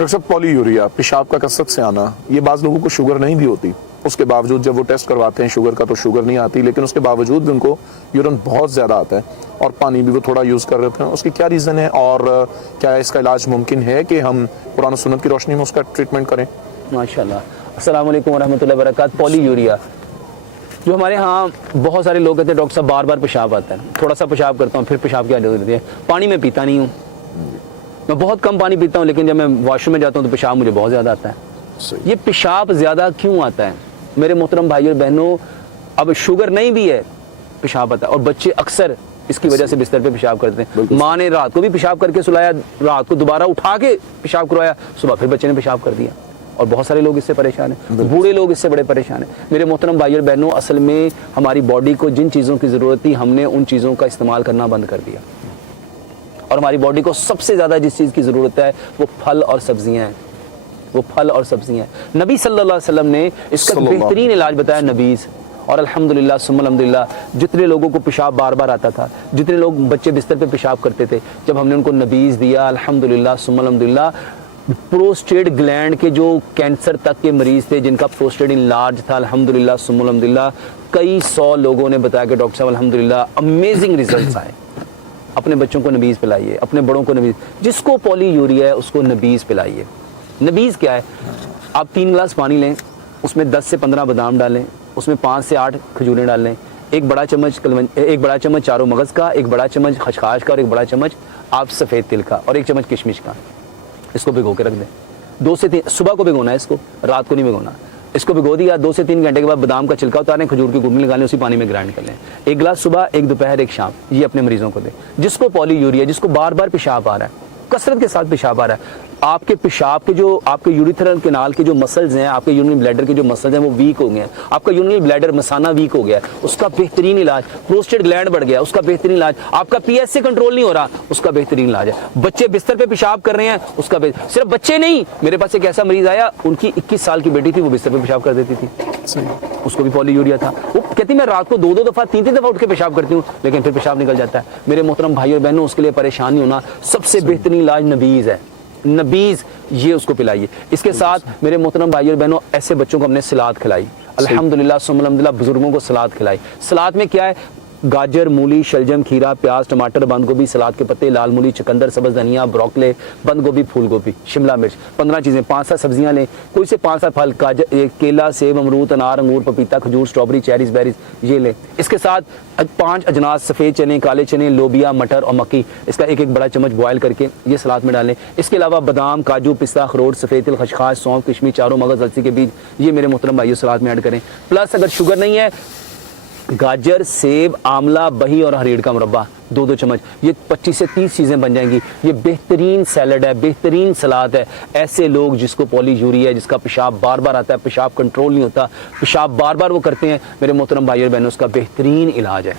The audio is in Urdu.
ڈاکٹر صاحب پولی یوریا پیشاب کا کثرت سے آنا، یہ بعض لوگوں کو شوگر نہیں بھی ہوتی، اس کے باوجود جب وہ ٹیسٹ کرواتے ہیں شوگر کا تو شوگر نہیں آتی، لیکن اس کے باوجود بھی ان کو یورین بہت زیادہ آتا ہے اور پانی بھی وہ تھوڑا یوز کر رہے ہیں، اس کی کیا ریزن ہے اور کیا اس کا علاج ممکن ہے کہ ہم قرآن و سنت کی روشنی میں اس کا ٹریٹمنٹ کریں؟ ماشاءاللہ، السلام علیکم ورحمۃ اللہ وبرکاتہ۔ پولی یوریا جو ہمارے ہاں بہت سارے لوگ کہتے ہیں ڈاکٹر صاحب بار بار پیشاب آتا ہے، تھوڑا سا پیشاب کرتا ہوں پھر پیشاب کی عادت ہوتی ہے، پانی میں پیتا نہیں ہوں، میں بہت کم پانی پیتا ہوں لیکن جب میں واش روم میں جاتا ہوں تو پیشاب مجھے بہت زیادہ آتا ہے۔ یہ پیشاب زیادہ کیوں آتا ہے میرے محترم بھائی اور بہنوں؟ اب شوگر نہیں بھی ہے، پیشاب آتا ہے، اور بچے اکثر اس کی وجہ سے بستر پہ پیشاب کرتے ہیں۔ ماں نے رات کو بھی پیشاب کر کے سلایا، رات کو دوبارہ اٹھا کے پیشاب کروایا، صبح پھر بچے نے پیشاب کر دیا، اور بہت سارے لوگ اس سے پریشان ہیں، بوڑھے لوگ اس سے بڑے پریشان ہیں۔ میرے محترم بھائی اور بہنوں، اصل میں ہماری باڈی کو جن چیزوں کی ضرورت تھی ہم نے ان چیزوں کا استعمال کرنا بند کر دیا، اور ہماری باڈی کو سب سے زیادہ جس چیز کی ضرورت ہے وہ پھل اور سبزیاں ہیں، وہ پھل اور سبزیاں ہیں۔ نبی صلی اللہ علیہ وسلم نے اس کا بہترین علاج بتایا نبیز، اور الحمدللہ ثم الحمدللہ جتنے لوگوں کو پیشاب بار بار آتا تھا، جتنے لوگ بچے بستر پہ پیشاب کرتے تھے، جب ہم نے ان کو نبیز دیا الحمدللہ ثم الحمدللہ، پروسٹیٹ گلینڈ کے جو کینسر تک کے مریض تھے جن کا پروسٹیٹ انلارج تھا، الحمدللہ ثم الحمدللہ کئی سو لوگوں نے بتایا کہ ڈاکٹر صاحب الحمدللہ امیزنگ ریزلٹس آئے۔ اپنے بچوں کو نبیز پلائیے، اپنے بڑوں کو نبیز، جس کو پولی یوریا ہے اس کو نبیز پلائیے۔ نبیز کیا ہے؟ آپ 3 گلاس پانی لیں، اس میں 10 سے 15 بادام ڈالیں، اس میں 5 سے 8 کھجوریں ڈال لیں، ایک بڑا چمچ چاروں مغز کا، ایک بڑا چمچ خشخاش کا، اور ایک بڑا چمچ آپ سفید تل کا، اور ایک چمچ کشمش کا۔ اس کو بھگو کے رکھ دیں 2 سے 3، صبح کو بھگونا ہے اس کو، رات کو نہیں بھگونا۔ اس کو بھگو دیا، 2 سے 3 گھنٹے کے بعد بادام کا چھلکا اتاریں، کھجور کی گھومنے نکالیں، اسی پانی میں گرائنڈ کر لیں، 1 گلاس صبح، 1 دوپہر، 1 شام، یہ اپنے مریضوں کو دیں۔ جس کو پولی یوریا، جس کو بار بار پیشاب آ رہا ہے، کثرت کے ساتھ پیشاب آ رہا ہے، آپ کے پیشاب کے جو آپ کے یوریتھرل کینال کے جو مسلز ہیں، آپ کے یورینری بلیڈر کے جو مسلز ہیں وہ ویک ہو گئے ہیں، آپ کا یورینری بلیڈر مثانہ ویک ہو گیا ہے، اس کا بہترین علاج، پروسٹیٹ گلینڈ بڑھ گیا، اس کا بہترین علاج، آپ کا پی ایس سے کنٹرول نہیں ہو رہا، اس کا بہترین علاج ہے۔ بچے بستر پہ پیشاب کر رہے ہیں، اس کا صرف بچے نہیں، میرے پاس ایک ایسا مریض آیا، ان کی 21 سال کی بیٹی تھی، وہ بستر پہ پیشاب کر دیتی تھی، اس کو بھی پولی یوریا تھا۔ وہ کہتی میں رات کو 2 دفعہ 3 دفعہ اٹھ کے پیشاب کرتی ہوں لیکن پھر پیشاب نکل جاتا ہے۔ میرے محترم بھائی اور بہنوں، اس کے لیے پریشان نہیں ہونا، سب سے بہترین علاج نبیز ہے، نبیز، یہ اس کو پلائیے۔ اس کے ساتھ میرے محترم بھائی اور بہنوں، ایسے بچوں کو ہم نے سلاد کھلائی، الحمدللہ ثم الحمدللہ، بزرگوں کو سلاد کھلائی۔ سلاد میں کیا ہے؟ گاجر، مولی، شلجم، کھیرا، پیاز، ٹماٹر، بند گوبھی، سلاد کے پتے، لال مولی، چقندر، سبز دھنیا، بروکلے، بند گوبھی، پھول گوبھی، شملہ مرچ، 15 چیزیں، 5-7 سبزیاں لیں، کوئی سے 5-7 پھل، کیلا، سیب، امرود، انار، انگور، پپیتا، کھجور، اسٹرابری، چیریز، بیریز، یہ لیں۔ اس کے ساتھ 5 اجناس، سفید چنے، کالے چنے، لوبیا، مٹر اور مکی، اس کا ایک بڑا چمچ بوائل کر کے یہ سلاد میں ڈالیں۔ اس کے علاوہ بادام، کاجو، پستہ، اخروٹ، سفید تل، خشخاش، سونف، کشمش، چاروں مغز، السی کے بیج، یہ میرے محترم بھائیو سلاد میں ایڈ کریں۔ پلس اگر شوگر نہیں ہے، گاجر، سیب، آملہ، بہی اور ہریڑ کا مربع 2 چمچ، یہ 25 سے 30 چیزیں بن جائیں گی۔ یہ بہترین سیلڈ ہے، بہترین سلاد ہے۔ ایسے لوگ جس کو پولی یوریا ہے، جس کا پیشاب بار بار آتا ہے، پیشاب کنٹرول نہیں ہوتا، پیشاب بار بار وہ کرتے ہیں، میرے محترم بھائی اور بہنوں، اس کا بہترین علاج ہے۔